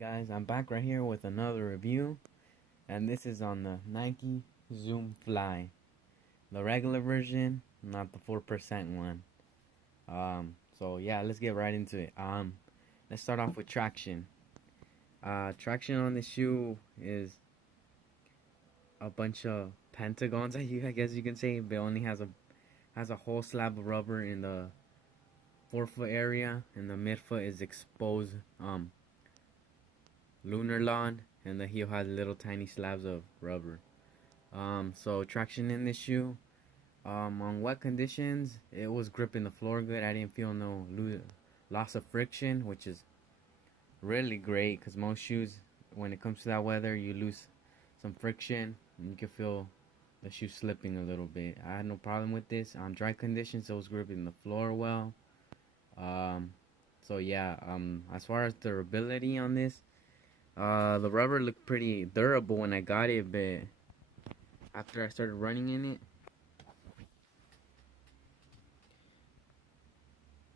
Guys, I'm back right here with another review, and this is on the Nike Zoom Fly, the regular version, not the 4% one. So yeah, let's get right into it. Let's start off with traction. Traction on the shoe is a bunch of pentagons. I guess you can say, but it only has a whole slab of rubber in the forefoot area, and the midfoot is exposed lunar lawn, and the heel has little tiny slabs of rubber. So traction in this shoe. On wet conditions, it was gripping the floor good. I didn't feel no loss of friction, which is really great because most shoes, when it comes to that weather, you lose some friction and you can feel the shoe slipping a little bit. I had no problem with this. On dry conditions, it was gripping the floor well. Um, so yeah, as far as durability on this, the rubber looked pretty durable when I got it, but after I started running in it,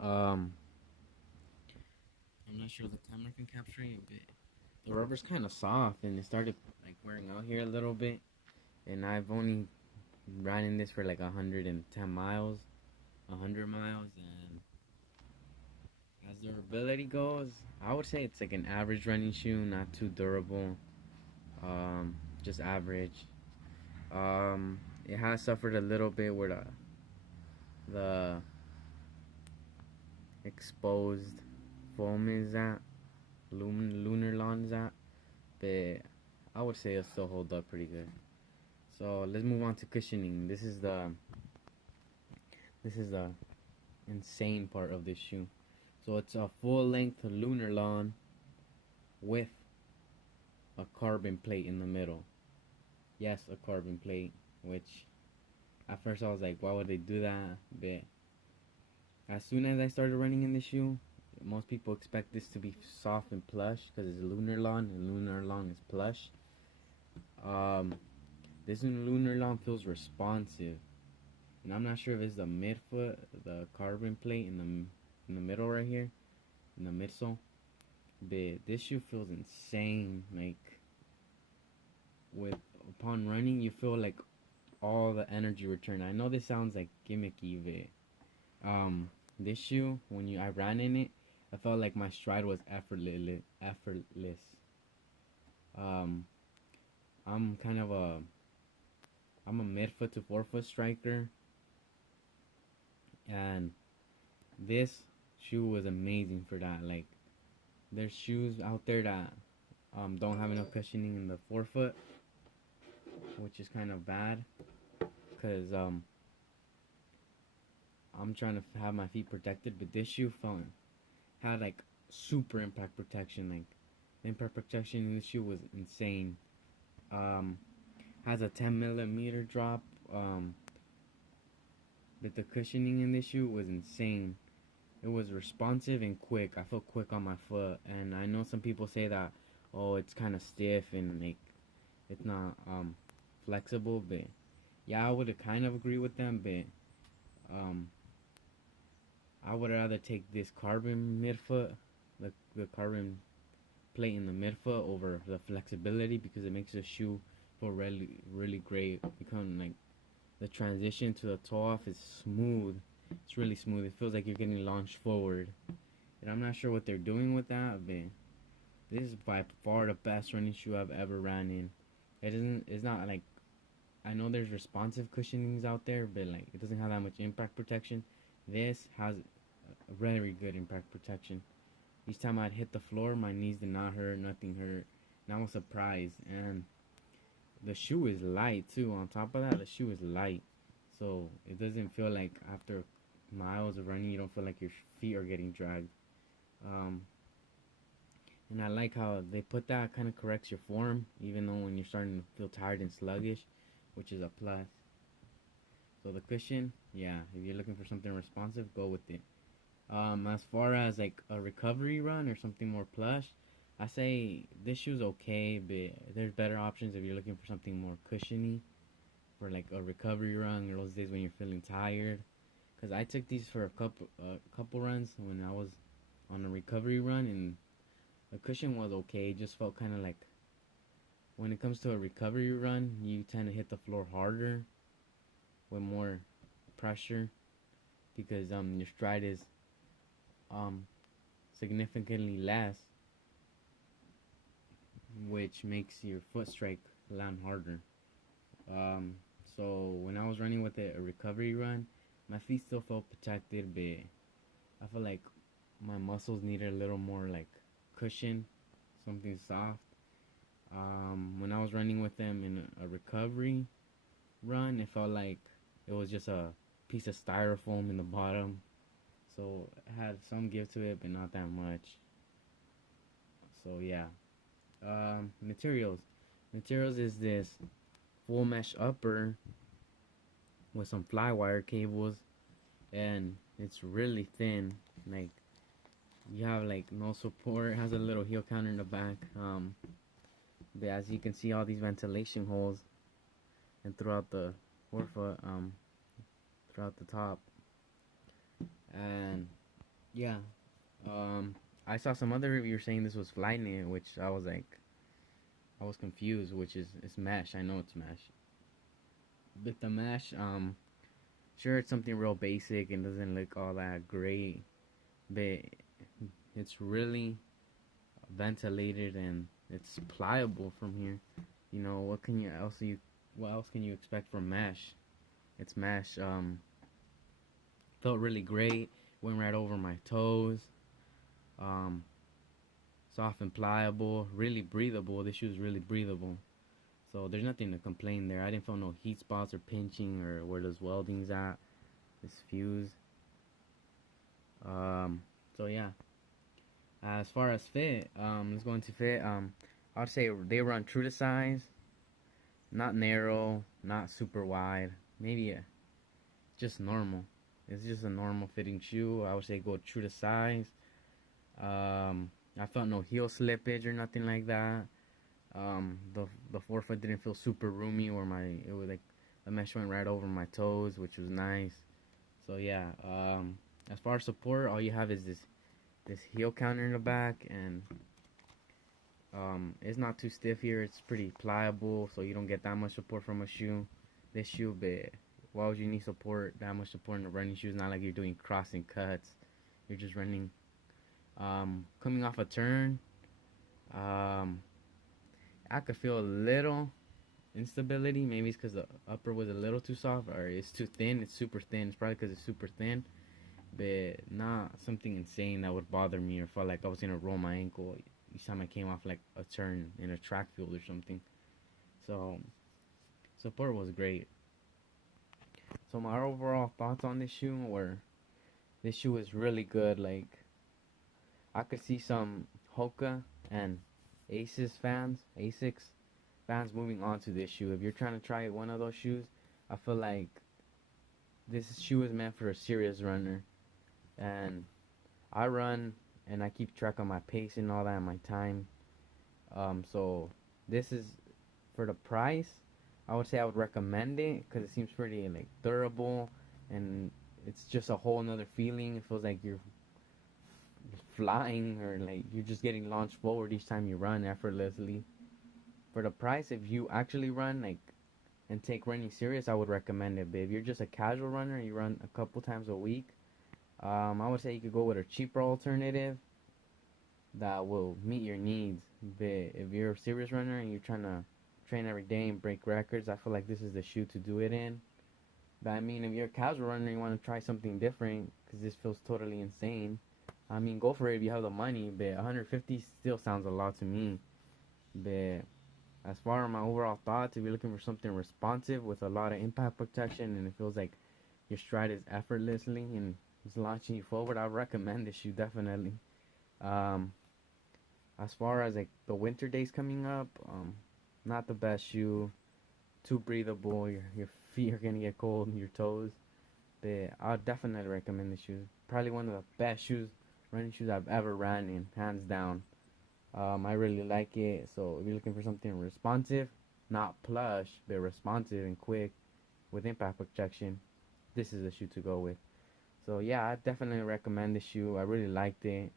um, I'm not sure the camera can capture it, but the rubber's kind of soft and it started like wearing out here a little bit. And I've only ran in this for like 110 miles, 100 miles, and as durability goes, I would say it's like an average running shoe, not too durable, um, just average. It has suffered a little bit where the exposed foam is at, lunar lawn is at, but I would say it'll still hold up pretty good. So let's move on to cushioning. This is the insane part of this shoe. So it's a full length lunar lawn with a carbon plate in the middle. Yes, a carbon plate, which at first I was like, why would they do that? But as soon as I started running in the shoe, most people expect this to be soft and plush because it's lunar lawn and lunar lawn is plush. Um, this lunar lawn feels responsive, and I'm not sure if it's the midfoot, the carbon plate in the middle right here, in the midsole. But this shoe feels insane. Like with upon running, you feel like all the energy return. I know this sounds like gimmicky, but this shoe I ran in it, I felt like my stride was effortless. Effortless. Um, I'm kind of I'm a midfoot to forefoot striker, and this shoe was amazing for that. Like there's shoes out there that don't have enough cushioning in the forefoot, which is kind of bad because I'm trying to have my feet protected, but this shoe had like super impact protection. Like the impact protection in this shoe was insane. Um, has a 10 millimeter drop. But the cushioning in this shoe was insane. It was responsive and quick. I felt quick on my foot, and I know some people say that, oh, it's kind of stiff and like it's not flexible, but yeah, I would kind of agree with them, but um I would rather take this carbon midfoot, the carbon plate in the midfoot over the flexibility because it makes the shoe feel really great. Become like the transition to the toe off is smooth. It's really smooth. It feels like you're getting launched forward. And I'm not sure what they're doing with that, but this is by far the best running shoe I've ever ran in. It isn't. It's not like I know there's responsive cushionings out there, but like it doesn't have that much impact protection. This has a very good impact protection. Each time I'd hit the floor, my knees did not hurt, nothing hurt, and I was surprised. And the shoe is light too. On top of that, the shoe is light, so it doesn't feel like after miles of running, you don't feel like your feet are getting dragged. Um, and I like how they put that kind of corrects your form, even though when you're starting to feel tired and sluggish, which is a plus. So the cushion, yeah, if you're looking for something responsive, go with it. As far as like a recovery run or something more plush, I say this shoe's okay, but there's better options if you're looking for something more cushiony for like a recovery run or those days when you're feeling tired. Cause I took these for a couple runs when I was on a recovery run, and The cushion was okay. It just felt kind of like when it comes to a recovery run, you tend to hit the floor harder with more pressure because your stride is um significantly less, which makes your foot strike land harder. Um, so when I was running with a recovery run, my feet still felt protected, but I feel like my muscles needed a little more like cushion, something soft. When I was running with them in a recovery run, it felt like it was just a piece of styrofoam in the bottom. So it had some give to it, but not that much. So yeah. Materials. Materials is this full mesh upper with some fly wire cables, and it's really thin. Like you have like no support. It has a little heel counter in the back. But as you can see, all these ventilation holes and throughout the forefoot, throughout the top, and yeah. Um, I saw some other reviewers saying this was Flyknit, which I was confused. Which is it's mesh. I know it's mesh. But the mesh, sure it's something real basic and doesn't look all that great, but it's really ventilated and it's pliable from here. You know what else can you expect from mesh? It's mesh. Felt really great. Went right over my toes. Um, Soft and pliable. Really breathable. This shoe is really breathable. So there's nothing to complain there. I didn't feel no heat spots or pinching or where those weldings at. This fuse. Um, so yeah. As far as fit, let's go into fit. I'd say they run true to size, not narrow, not super wide. Maybe just normal. It's just a normal fitting shoe. I would say go true to size. I felt no heel slippage or nothing like that. The forefoot didn't feel super roomy, or it was like the mesh went right over my toes, which was nice. So yeah. As far as support, all you have is this heel counter in the back, and it's not too stiff here. It's pretty pliable, so you don't get that much support from a shoe. This shoe, but why would you need support? That much support in a running shoe? It's not like you're doing crossing cuts. You're just running. Coming off a turn, um, I could feel a little instability. Maybe it's because the upper was a little too soft, or it's too thin. It's super thin. It's probably because it's super thin, but not something insane that would bother me or felt like I was gonna roll my ankle each time I came off like a turn in a track field or something. So support was great. So my overall thoughts on this shoe were this shoe is really good. Like I could see some Hoka and Asics fans moving on to this shoe. If you're trying to try one of those shoes, I feel like this shoe is meant for a serious runner. And I run and I keep track of my pace and all that and my time. So this is for the price. I would say I would recommend it because it seems pretty like durable and it's just a whole another feeling. It feels like you're flying or like you're just getting launched forward each time you run effortlessly. For the price, if you actually run like and take running serious, I would recommend it. But if you're just a casual runner, you run a couple times a week, I would say you could go with a cheaper alternative that will meet your needs. But if you're a serious runner and you're trying to train every day and break records, I feel like this is the shoe to do it in. But I mean, if you're a casual runner and you want to try something different, because this feels totally insane, I mean, go for it if you have the money. But 150 still sounds a lot to me. But as far as my overall thoughts, if you're looking for something responsive with a lot of impact protection and it feels like your stride is effortlessly and it's launching you forward, I recommend this shoe definitely. Um, as far as like the winter days coming up, not the best shoe. Too breathable. Your feet are gonna get cold, your toes. But I would definitely recommend this shoe. Probably one of the best running shoes I've ever ran in, hands down. I really like it. So if you're looking for something responsive, not plush, but responsive and quick with impact protection, this is the shoe to go with. So yeah, I definitely recommend the shoe. I really liked it.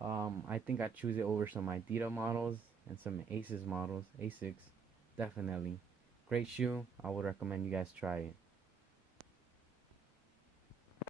I think I'd choose it over some Adidas models and some Asus models. Asics, definitely. Great shoe. I would recommend you guys try it.